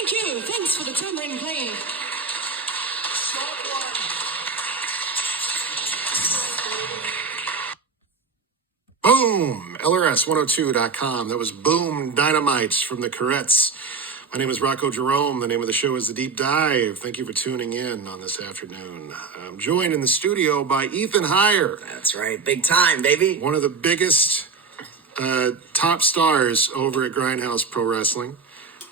Thank you. Thanks for the tambourine playing. Boom! LRS102.com. That was Boom Dynamites from the Corettes. My name is Rocko Jerome. The name of the show is The Deep Dive. Thank you for tuning in on this afternoon. I'm joined in the studio by Ethan Heyre. That's right. Big time, baby. One of the biggest top stars over at Grindhouse Pro Wrestling.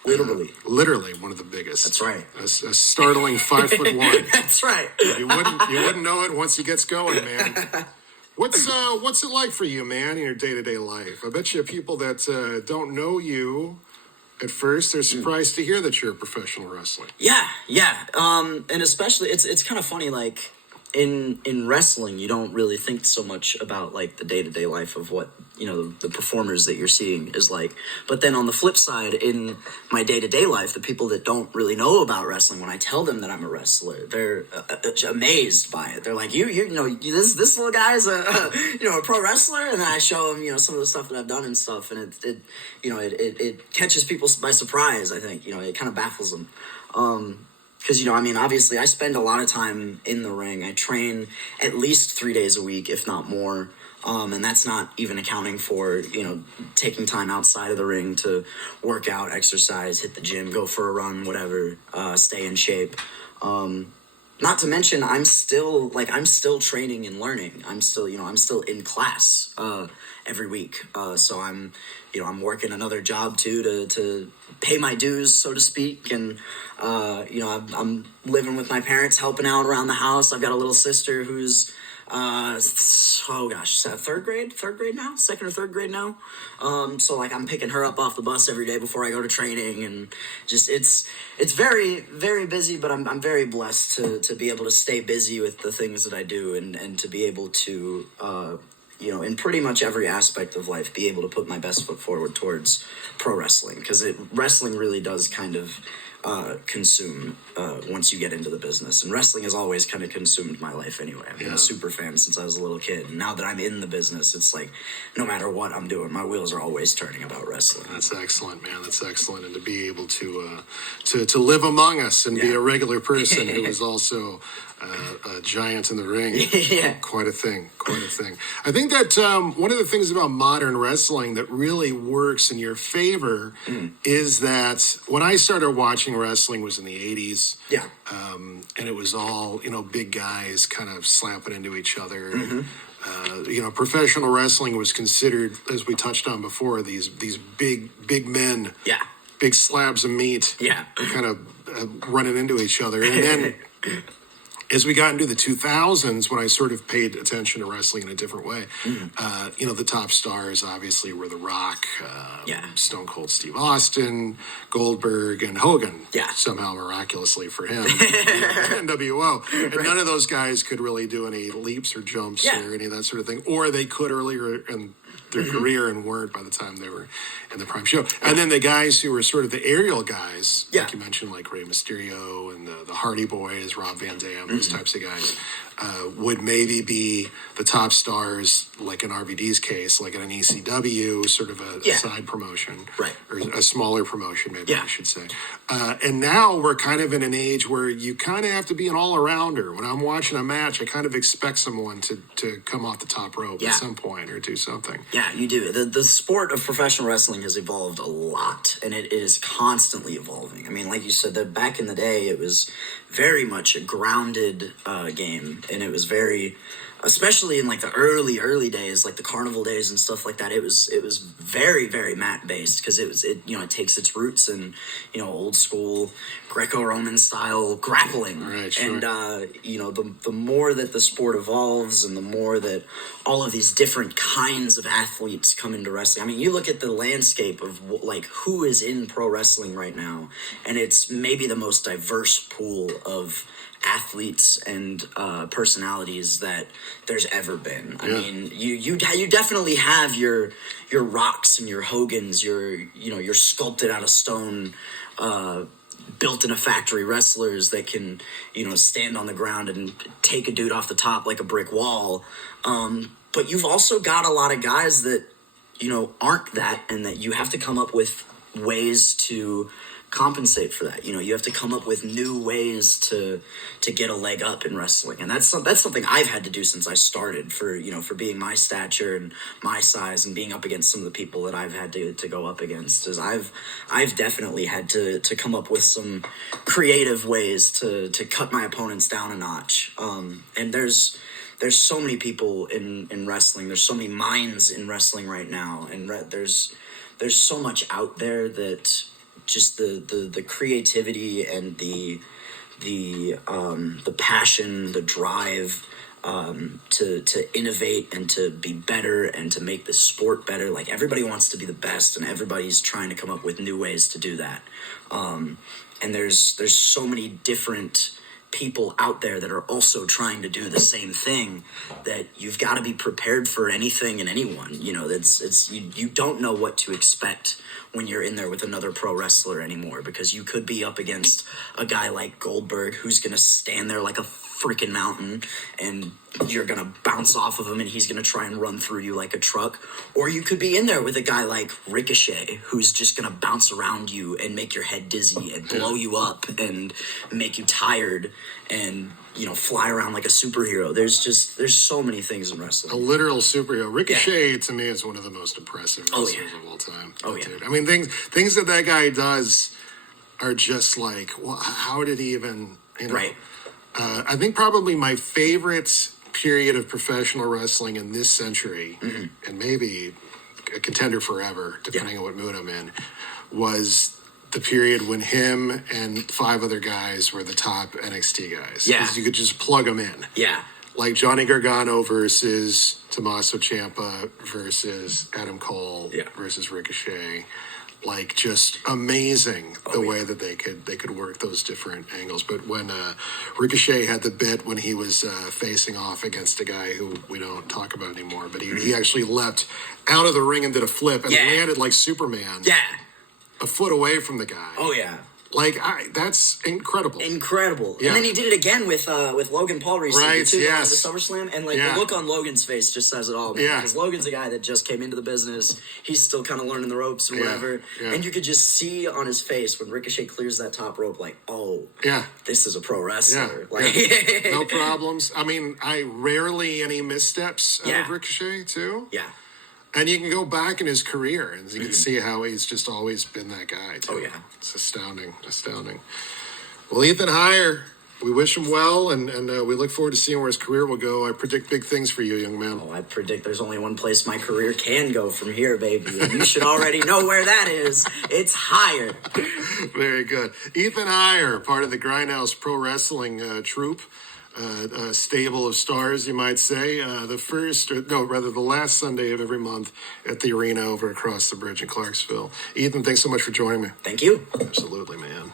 Literally one of the biggest. That's right. A startling 5'1". That's right. You wouldn't know it once he gets going, man. What's it like for you, man, in your day-to-day life? I bet you people that don't know you at first, they're surprised to hear that you're a professional wrestler. Yeah. And especially, it's kind of funny, like, in wrestling, you don't really think so much about, like, the day-to-day life of what, the performers that you're seeing is like. But then on the flip side, in my day-to-day life, the people that don't really know about wrestling, when I tell them that I'm a wrestler, they're amazed by it. They're like, this little guy's a pro wrestler? And then I show them, some of the stuff that I've done and stuff, and it catches people by surprise, I think. It kind of baffles them. Because, obviously I spend a lot of time in the ring. I train at least 3 days a week, if not more. And that's not even accounting for, taking time outside of the ring to work out, exercise, hit the gym, go for a run, whatever, stay in shape. Not to mention, I'm still training and learning. I'm still in class every week. So I'm working another job too to pay my dues, so to speak. And I'm living with my parents, helping out around the house. I've got a little sister who's third grade now, second or third grade now. So like I'm picking her up off the bus every day before I go to training, and just it's very, very busy, but I'm very blessed to be able to stay busy with the things that I do, and to be able to in pretty much every aspect of life, be able to put my best foot forward towards pro wrestling, because wrestling really does kind of consume once you get into the business. And wrestling has always kind of consumed my life anyway. I've been a super fan since I was a little kid. And now that I'm in the business, it's like no matter what I'm doing, my wheels are always turning about wrestling. That's excellent, man. That's excellent. And to be able to live among us and be a regular person who is also a giant in the ring. Quite a thing. I think that one of the things about modern wrestling that really works in your favor is that when I started watching wrestling was in the 80s. Yeah. And it was all, big guys kind of slapping into each other. Professional wrestling was considered, as we touched on before, these big men. Yeah. Big slabs of meat. Yeah. Kind of running into each other. And then as we got into the 2000s, when I sort of paid attention to wrestling in a different way, the top stars obviously were The Rock, Stone Cold Steve Austin, Goldberg, and Hogan. Yeah. Somehow, miraculously for him, NWO. And none of those guys could really do any leaps or jumps or any of that sort of thing. Or they could earlier in their career and weren't by the time they were in the prime show. And then the guys who were sort of the aerial guys, like you mentioned, like Rey Mysterio and the Hardy Boys, Rob Van Dam, those types of guys, would maybe be the top stars, like in RVD's case, like in an ECW, sort of a side promotion. Right. Or a smaller promotion, maybe I should say. And now we're kind of in an age where you kind of have to be an all-arounder. When I'm watching a match, I kind of expect someone to come off the top rope at some point or do something. Yeah, you do. The sport of professional wrestling has evolved a lot, and it is constantly evolving. I mean, like you said, that back in the day, it was very much a grounded game, and it was very, especially in like the early days, like the carnival days and stuff like that. It was very, very mat based, because it takes its roots in old school Greco-Roman style grappling. Right, sure. And the more that the sport evolves, and the more that all of these different kinds of athletes come into wrestling. I mean, you look at the landscape of like who is in pro wrestling right now, and it's maybe the most diverse pool of athletes and personalities that there's ever been. I mean, you definitely have your Rocks and your Hogans, your sculpted out of stone, built in a factory wrestlers that can stand on the ground and take a dude off the top like a brick wall. But you've also got a lot of guys that aren't that, and that you have to come up with ways to compensate for that. You have to come up with new ways to get a leg up in wrestling, and that's something I've had to do since I started. For being my stature and my size, and being up against some of the people that I've had to go up against, is I've definitely had to come up with some creative ways to cut my opponents down a notch. And there's so many people in wrestling. There's so many minds in wrestling right now, and there's so much out there that just the creativity and the passion, the drive to innovate and to be better and to make the sport better. Like, everybody wants to be the best, and everybody's trying to come up with new ways to do that. And there's so many different people out there that are also trying to do the same thing, that you've got to be prepared for anything and anyone. You don't know what to expect when you're in there with another pro wrestler anymore, because you could be up against a guy like Goldberg, who's going to stand there like a freaking mountain, and you're going to bounce off of him, and he's going to try and run through you like a truck. Or you could be in there with a guy like Ricochet, who's just going to bounce around you and make your head dizzy and blow you up and make you tired and, fly around like a superhero. There's so many things in wrestling. A literal superhero. Ricochet, to me, is one of the most impressive wrestlers of all time. Dude. I mean, things that guy does are just like, well, how did he even, Right. I think probably my favorite period of professional wrestling in this century, and maybe a contender forever, depending on what mood I'm in, was the period when him and 5 other guys were the top NXT guys. Yeah. Because you could just plug them in. Yeah. Like Johnny Gargano versus Tommaso Ciampa versus Adam Cole versus Ricochet. Like, just amazing the way that they could work those different angles. But when Ricochet had the bit when he was facing off against a guy who we don't talk about anymore, but he actually leapt out of the ring and did a flip and landed like Superman. Yeah. A foot away from the guy. Oh, yeah. Like, that's incredible. Incredible. Yeah. And then he did it again with Logan Paul recently, too, at the SummerSlam. And, the look on Logan's face just says it all, man. Because Logan's a guy that just came into the business. He's still kind of learning the ropes and whatever. Yeah. And you could just see on his face when Ricochet clears that top rope, like, oh, this is a pro wrestler. No problems. I mean, I rarely any missteps out of Ricochet, too. Yeah. And you can go back in his career, and you can see how he's just always been that guy, too. Oh, yeah. It's astounding. Well, Ethan Heyre, we wish him well, and we look forward to seeing where his career will go. I predict big things for you, young man. Oh, I predict there's only one place my career can go from here, baby. And you should already know where that is. It's higher. Very good. Ethan Heyre, part of the Grindhouse Pro Wrestling troupe. A stable of stars, you might say. The last Sunday of every month at the arena over across the bridge in Clarksville. Ethan, thanks so much for joining me. Thank you. Absolutely, man.